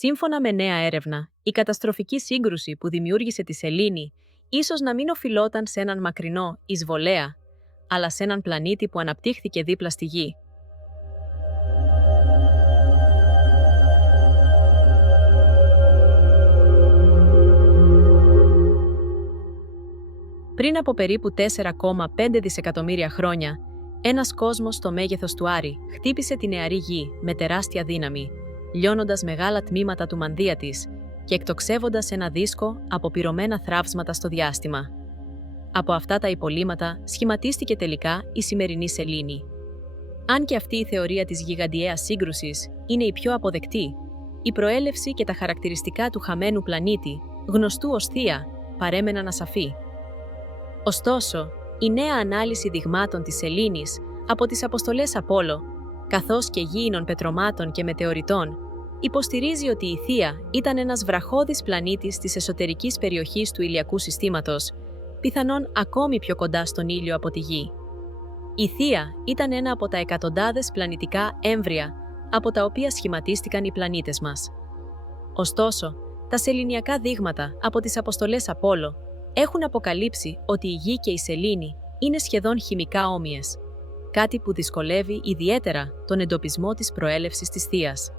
Σύμφωνα με νέα έρευνα, η καταστροφική σύγκρουση που δημιούργησε τη σελήνη ίσως να μην οφειλόταν σε έναν μακρινό εισβολέα, αλλά σε έναν πλανήτη που αναπτύχθηκε δίπλα στη Γη. Πριν από περίπου 4,5 δισεκατομμύρια χρόνια, ένας κόσμος στο μέγεθος του Άρη χτύπησε τη νεαρή Γη με τεράστια δύναμη, λιώνοντας μεγάλα τμήματα του μανδύα της και εκτοξεύοντας ένα δίσκο αποπυρωμένα θραύσματα στο διάστημα. Από αυτά τα υπολείμματα σχηματίστηκε τελικά η σημερινή σελήνη. Αν και αυτή η θεωρία της γιγαντιαίας σύγκρουσης είναι η πιο αποδεκτή, η προέλευση και τα χαρακτηριστικά του χαμένου πλανήτη, γνωστού ως Θεία, παρέμεναν ασαφή. Ωστόσο, η νέα ανάλυση δειγμάτων της σελήνης από τις αποστολές Απόλλω, καθώς και γήινων πετρωμάτων και μετεωριτών, υποστηρίζει ότι η Θεία ήταν ένας βραχώδης πλανήτης της εσωτερικής περιοχής του ηλιακού συστήματος, πιθανόν ακόμη πιο κοντά στον ήλιο από τη Γη. Η Θεία ήταν ένα από τα εκατοντάδες πλανητικά έμβρια από τα οποία σχηματίστηκαν οι πλανήτες μας. Ωστόσο, τα σεληνιακά δείγματα από τις αποστολές Απόλλω έχουν αποκαλύψει ότι η Γη και η σελήνη είναι σχεδόν χημικά όμοιες, κάτι που δυσκολεύει ιδιαίτερα τον εντοπισμό της προέλευσης της Θείας.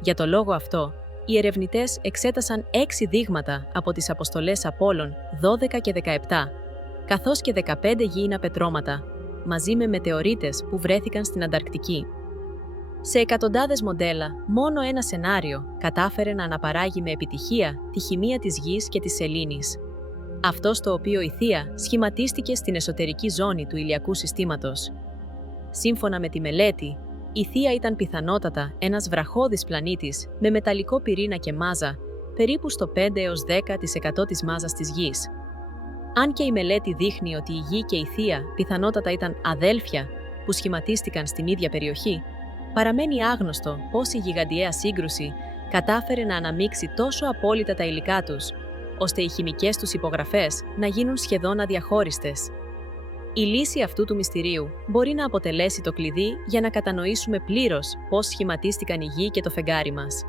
Για το λόγο αυτό, οι ερευνητές εξέτασαν 6 δείγματα από τις αποστολές Απόλλων 12 και 17, καθώς και 15 γήινα πετρώματα, μαζί με μετεωρίτες που βρέθηκαν στην Ανταρκτική. Σε εκατοντάδες μοντέλα, μόνο ένα σενάριο κατάφερε να αναπαράγει με επιτυχία τη χημεία της Γης και της σελήνης. Αυτό στο οποίο η Θεία σχηματίστηκε στην εσωτερική ζώνη του ηλιακού συστήματος. Σύμφωνα με τη μελέτη, η Θεία ήταν πιθανότατα ένας βραχώδης πλανήτης με μεταλλικό πυρήνα και μάζα, περίπου στο 5 έως 10% της μάζας της Γης. Αν και η μελέτη δείχνει ότι η Γη και η Θεία πιθανότατα ήταν αδέλφια που σχηματίστηκαν στην ίδια περιοχή, παραμένει άγνωστο πώς η γιγαντιαία σύγκρουση κατάφερε να αναμίξει τόσο απόλυτα τα υλικά τους, ώστε οι χημικές τους υπογραφές να γίνουν σχεδόν αδιαχώριστες. Η λύση αυτού του μυστηρίου μπορεί να αποτελέσει το κλειδί για να κατανοήσουμε πλήρως πώς σχηματίστηκαν η Γη και το φεγγάρι μας.